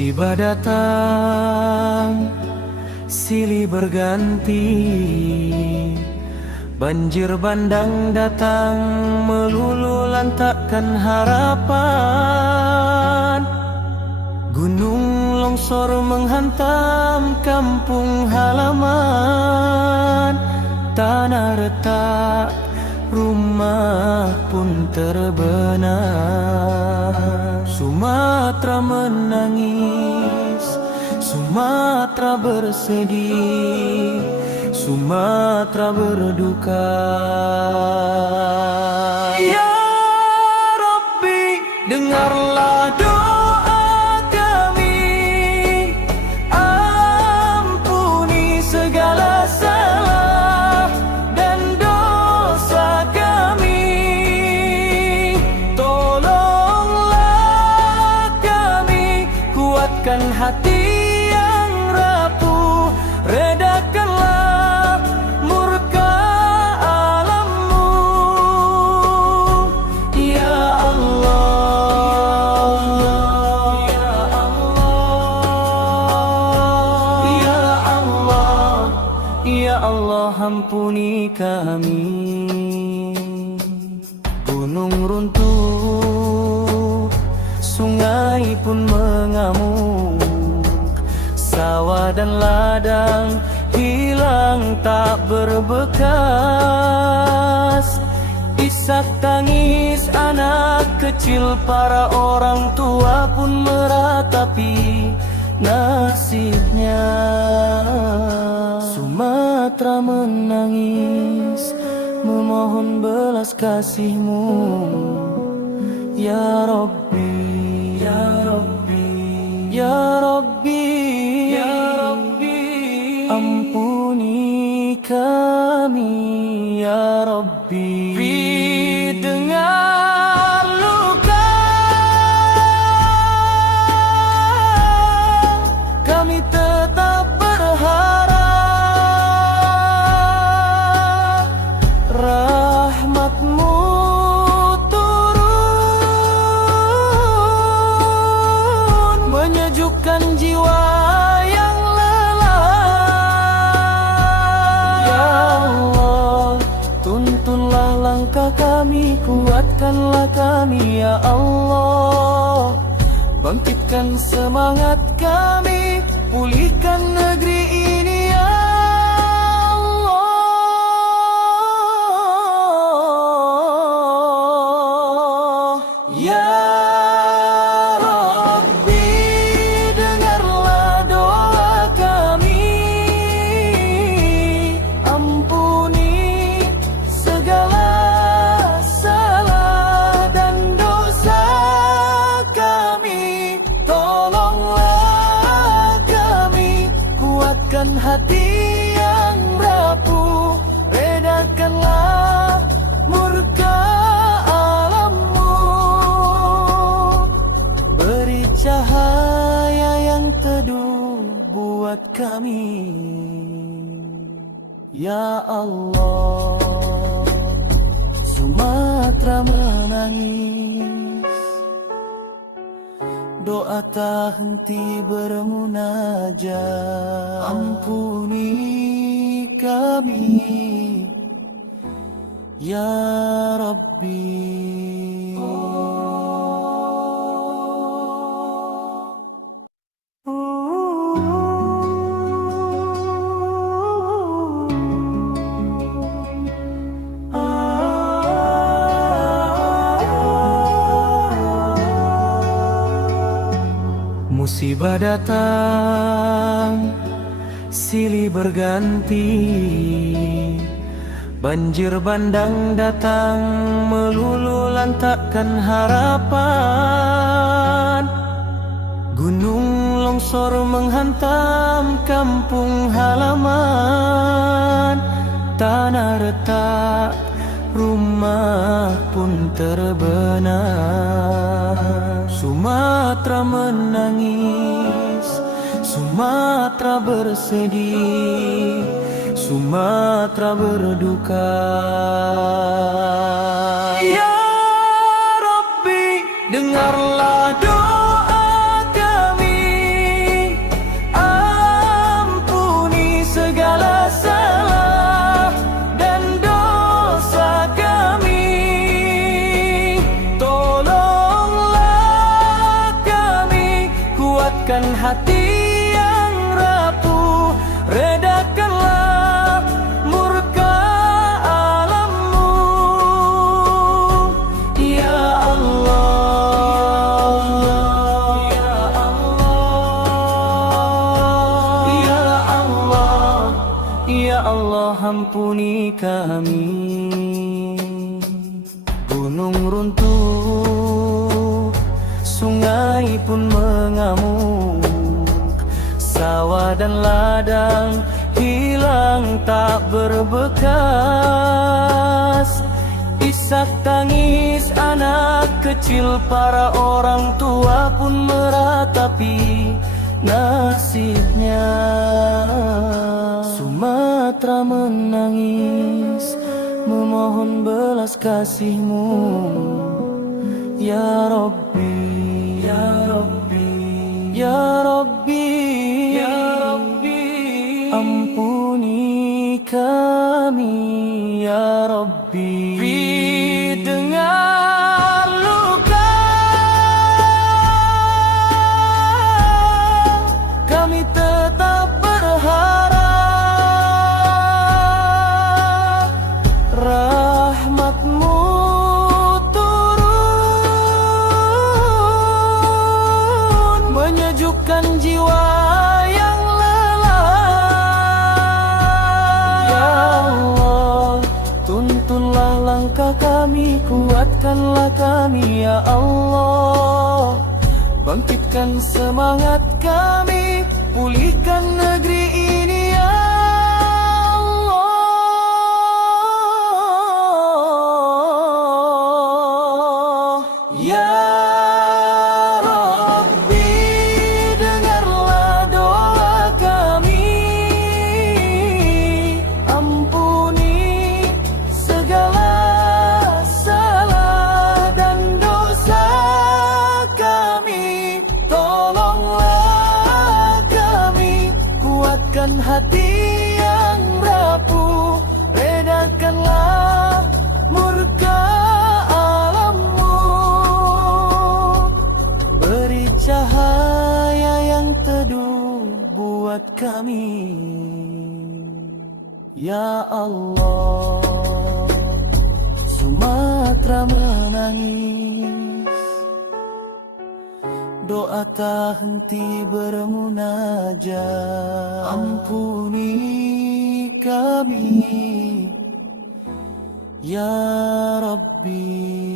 Musibah datang, silih berganti, banjir bandang datang, melulu lantakkan harapan. Gunung longsor menghantam kampung halaman, tanah retak, rumah pun terbenam. Sumatera menangis, Sumatera bersedih, Sumatera berduka. Ya Rabbi, dengarlah doa kami, ampuni segala salah dan dosa kami. Tolonglah kami, kuatkan hati yang rapuh, redakanlah murka alammu. Ya Allah, Ya Allah, Ya Allah, Ya Allah, ampuni kami. Gunung runtuh, sungai pun mengamuk, sawah dan ladang hilang tak berbekas. Isak tangis anak kecil, para orang tua pun meratapi nasibnya. Sumatera menangis, memohon belas kasih-Mu. Ya Rabbi, Ya Rabbi, Ya Rabbi, Ya Rabbi, ampuni kami, Ya Rabbi. Dengar luka kami, tetap berharap rahmat-Mu turun, menyejukkan jiwa yang lelah. Ya Allah, tuntunlah langkah kami, kuatkanlah kami. Ya Allah, bangkitkan semangat kami, pulihkan negeri ini. Ya Allah, Ya Rabbi, dengarlah doa kami, ampuni segala salah dan dosa kami. Tolonglah kami, kuatkan hati yang rapuh, redakanlah murka alammu. Beri cahaya yang teduh buat kami. Ya Allah, Sumatera menangis, doa tak henti bermunajat. Ampuni kami, Ya Rabbi. Musibah datang, silih berganti, banjir bandang datang, melulu lantakkan harapan. Gunung longsor menghantam kampung halaman, tanah retak, rumah pun terbenam. Sumatera menangis, Sumatera bersedih, Sumatera berduka. Ya Rabbi, dengarlah doa kami, gunung runtuh, sungai pun mengamuk, sawah dan ladang hilang tak berbekas. Isak tangis anak kecil, para orang tua pun meratapi nasibnya. Sumatera menangis memohon belas kasih-Mu, ya Rabbi, ya Rabbi, ya Rabbi, ya Rabbi, ampuni kami ya Rabbi. Dengar luka kami tetap berharap rahmat-Mu turun, menyejukkan jiwa yang lelah. Ya Allah, tuntunlah langkah kami, kuatkanlah kami ya Allah. Bangkitkan semangat kami, pulihkan negeri ini ya Allah. Ya Rabbi, dengarlah doa kami, ampuni segala salah dan dosa kami. Tolonglah kami, kuatkan hati yang rapuh, redakanlah murka alam-Mu, beri cahaya yang teduh buat kami ya Allah. Sumatera menangis, doa tak henti bermunajat. Ampuni kami ya Rabbi.